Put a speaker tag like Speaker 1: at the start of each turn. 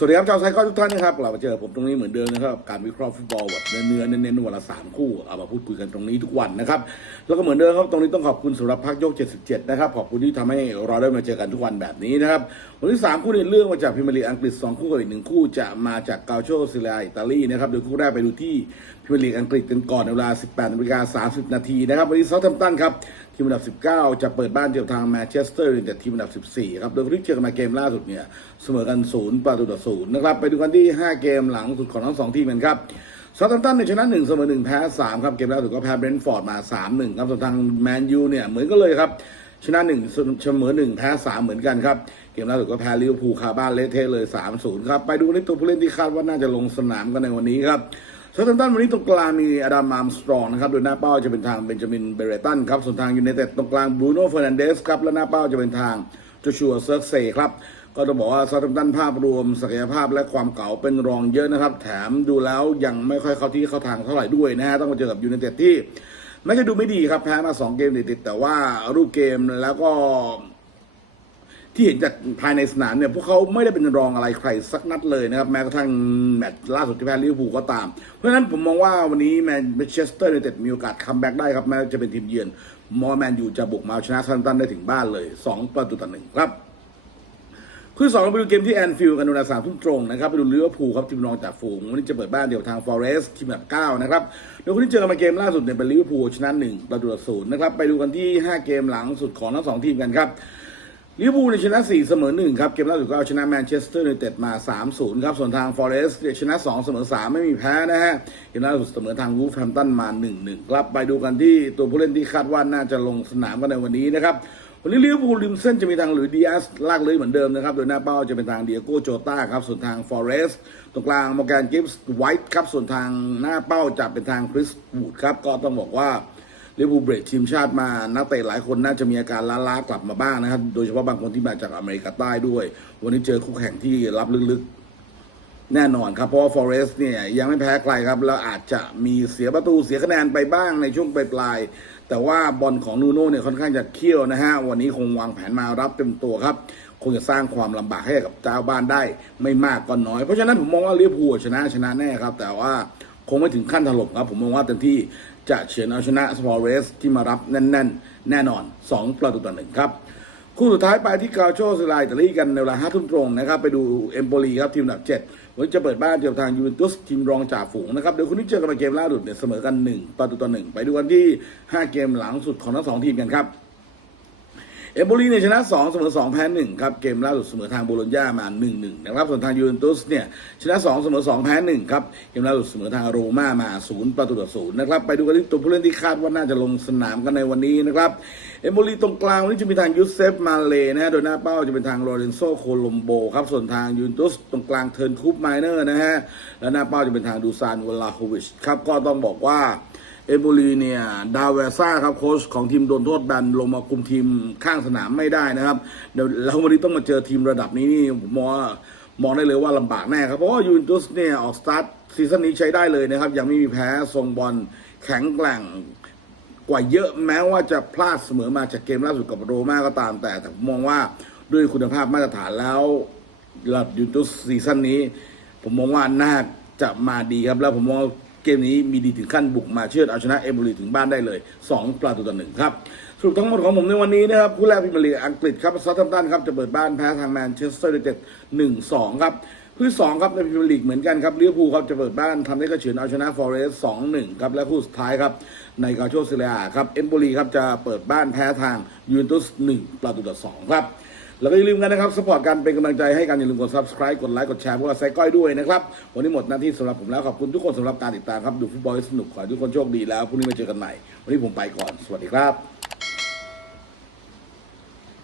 Speaker 1: สวัสดีครับชาวไซคอนทุกท่านนะครับกลับมาเจอผมตรงนี้เหมือนเดิมนะครับการวิเคราะห์ฟุตบอลแบบเนื้อเน้นๆวันละสามคู่เอามาพูดคุยกันตรงนี้ทุกวันนะครับแล้วก็เหมือนเดิมครับตรงนี้ต้องขอบคุณสำหรับพักยก 77 นะครับขอบคุณที่ทำให้เราได้มาเจอกันทุกวันแบบนี้นะครับวันที่สามคู่ในเรื่องมาจากพรีเมียร์ลีอังกฤษสองคู่กับอีกหนึ่งคู่จะมาจากกาโชซิลาอิตาลีนะครับโดยคู่แรกไปดูที่พรีเมียร์ลีอังกฤษกันก่อนในเวลา 18นาฬิกา30 นาทีนะครับวันนี้เซาท์แฮมป์ตันครับ ทีมอันดับ 19 จะเปิดบ้านเจอทางแมนเชสเตอร์ยูไนเต็ดทีมอันดับ 14 ครับโดยที่เจอกันมาเกมล่าสุดเนี่ยเสมอกัน 0 ประตูต่อ0นะครับ ไปดูกันที่ 5 เกมหลังสุดของทั้ง 2 ทีมกันครับซาตัมตันเนี่ยชนะ1เสมอ1แพ้3ครับ เกมล่าสุดก็แพ้เบรนท์ฟอร์ดมา 3-1 ครับส่วนทางแมนยูเนี่ยเหมือนกันเลยครับชนะ1เสมอ1แพ้3เหมือนกันครับ เกมล่าสุดก็แพ้ลิเวอร์พูลคาบ้านเละเทะเลย 3-0 ครับ ไปดูในตัวผู้เล่นที่คาดว่าน่าจะลงสนามกันในวันนี้ครับ ซาตันตันวันนี้ตรงกลางมีอดัมมามสตรองนะครับโดยหน้าเป้าจะเป็นทางเบนจามินเบเรตันครับส่วนทางยูไนเต็ดตรงกลางบรูโน่เฟอร์นันเดสครับและหน้าเป้าจะเป็นทางโจชัวเซิร์กเซครับก็ต้องบอกว่าซาตันตันภาพรวมศักยภาพและความเก่าเป็นรองเยอะนะครับ แถมดูแล้วยังไม่ค่อยเข้าที่เข้าทางเท่าไหร่ด้วยนะฮะต้องมาเจอกับยูไนเต็ดที่แม้จะดูไม่ดีครับแพ้มาสองเกมติดๆแต่ว่ารูปเกมแล้วก็ ที่เห็นจากภายในสนามเนี่ยพวกเขาไม่ได้เป็นรองอะไรใครสักนัดเลยนะครับแม้กระทั่งแมตช์ล่าสุดที่แพ้ลิเวอร์พูลก็ตาม เพราะฉะนั้นผมมองว่าวันนี้แมนเชสเตอร์ยูไนเต็ดมีโอกาสคัมแบ็กได้ครับแม้จะเป็นทีมเยือนมอแมนยูจะบุกมาชนะซันตันได้ถึงบ้านเลย 2 ประตูต่อหนึ่งครับคู่สองเราไปดูเกมที่แอนฟิลด์กันเวลาสามทุ่มตรงนะครับไปดูลิเวอร์พูลครับทีมรองจากฝูงวันนี้จะเปิดบ้านเดี่ยวทางฟอเรสต์ทีมอันดับเก้านะครับโดยคนที่เจอกันมาเกมล่าสุดเนี่ยเป็นลิเวอร์พูลชนะหนึ่งประตูต่อศูนย์นะครับไปดูกันที่ 5 เกมหลังสุดของทั้งสองทีมกันครับ ลิเวอร์พูลชนะ 4 เสมอ 1 ครับ เกมล่าสุดก็เอาชนะแมนเชสเตอร์ยูไนเต็ดมา 3-0 ครับ ส่วนทางฟอเรสต์ชนะ 2 เสมอ 3 ไม่มีแพ้นะฮะ เกมล่าสุดเสมอทางวูฟแฮมตันมา 1-1 ครับ ไปดูกันที่ตัวผู้เล่นที่คาดว่าน่าจะลงสนามกันในวันนี้นะครับวันนี้ลิเวอร์พูลริมเส้นจะมีทางหลุยส์ดิอาสลากเลยเหมือนเดิมนะครับ โดยหน้าเป้าจะเป็นทางเดียโก้โจต้าครับ ส่วนทางฟอเรสต์ตรงกลางมอร์แกนกิฟส์ไวท์ครับ ส่วนทางหน้าเป้าจะเป็นทางคริสวูดครับ ก็ต้องบอกว่า ลิเวอร์พูลเบรกทีมชาติมานักเตะหลายคนน่าจะมีอาการล้าๆกลับมาบ้างนะครับ โดยเฉพาะบางคนที่มาจากอเมริกาใต้ด้วย วันนี้เจอคู่แข่งที่รับลึกๆ แน่นอนครับ เพราะว่าฟอเรสต์เนี่ยยังไม่แพ้ใครครับแล้วอาจจะมีเสียประตูเสียคะแนนไปบ้างในช่วงปลายๆแต่ว่าบอลของนูโน่เนี่ยค่อนข้างจะเขี้ยวนะฮะวันนี้คงวางแผนมารับเต็มตัวครับคงจะสร้างความลำบากให้กับเจ้าบ้านได้ไม่มากก็น้อย เพราะฉะนั้นผมมองว่าลิเวอร์พูลชนะชนะแน่ครับ แต่ว่าคงไม่ถึงขั้นถล่มครับ ผมมองว่าเต็มที่ จะเฉือนเอาชนะสปอร์เรสที่มารับแน่น ๆ แน่นอน 2 ประตูต่อหนึ่งครับคู่สุดท้ายไปที่กาโชสไลอิตาลีกันในเวลาห้าทุ่มตรงนะครับไปดูเอมโปลีครับทีมอันดับเจ็ดวันนี้จะเปิดบ้านเจอทางยูเวนตุสทีมรองจ่าฝูงนะครับเดี๋ยวคุณนี่เจอกันในเกมล่าสุดเนี่ยเสมอกัน1ประตูต่อหนึ่งไปดูกันที่5เกมหลังสุดของทั้งสองทีมกันครับ เอมโบลีเนี่ยชนะ2เสมอ2แพ้1ครับเกมล่าสุดเสมอทางโบโลญญามา 1-1 นะครับ ส่วนทางยูเวนตุสเนี่ยชนะ2เสมอ2แพ้1ครับเกมล่าสุดเสมอทางโรม่ามา 0 ประตูต่อ0นะครับไปดูกันที่ตัวผู้เล่นที่คาดว่าน่าจะลงสนามกันในวันนี้นะครับเอมโบลีตรงกลางวันนี้จะมีทางยูเซฟมาเลนะฮะโดยหน้าเป้าจะเป็นทางโรเรนโซโคลมโบครับส่วนทางยูเวนตุสตรงกลางเทิร์นคูปไมเนอร์นะฮะและหน้าเป้าจะเป็นทางดูซานวลาโควิชครับก็ต้องบอกว่า เอมโบลีเนี่ยดาวเวซ่าครับโค้ชของทีมโดนโทษแบนลงมาคุมทีมข้างสนามไม่ได้นะครับเดี๋ยวแล้ววันนี้ต้องมาเจอทีมระดับนี้นี่มองมองได้เลยว่าลำบากแน่ครับเพราะว่ายูเวนตุสเนี่ยออกสตาร์ทซีซั่นนี้ใช้ได้เลยนะครับ ยังไม่มีแพ้ทรงบอลแข็งแกร่งกว่าเยอะแม้ว่าจะพลาดเสมอมาจากเกมล่าสุดกับโรม่าก็ตามแต่แต่ผมมองว่าด้วยคุณภาพมาตรฐานแล้วระดับยูเวนตุสซีซั่นนี้ ผมมองว่าน่าจะมาดีครับแล้วผมมอง มนี้มีดีถึงขั้นบุกมาเชือดเอาชนะเอมบูรีถึงบ้านได้เลย 2 ประตูต่อหนึ่งครับสรุปทั้งหมดของผมในวันนี้นะครับคู่แรกพรีเมียร์ลีอังกฤษครับซาทัมตันครับจะเปิดบ้านแพ้ทางแมนเชสเตอร์ยูไนเต็ดหนึ่งสองครับคู่สองครับในพรีเมียร์ลีกเหมือนกันครับลิเวอร์พูลครับจะเปิดบ้านทำได้กระเฉือนเอาชนะฟอเรสต์สองหนึ่งครับและคู่สุดท้ายครับในกาโชซิเลียครับเอมโบลีครับจะเปิดบ้านแพ้ทางยูเวนตุสหนึ่งประตูต่อสองครับ แล้วก็อย่าลืมกันนะครับสปอร์ตกันเป็นกำลังใจให้กันอย่าลืมกด subscribe กดไลค์กดแชร์พวกเราไซก้อยด้วยนะครับวันนี้หมดหน้าที่สำหรับผมแล้วขอบคุณทุกคนสำหรับการติดตามครับดูฟุตบอลให้สนุกขอให้ทุกคนโชคดีแล้วพรุ่งนี้มาเจอกันใหม่วันนี้ผมไปก่อนสวัสดีครับ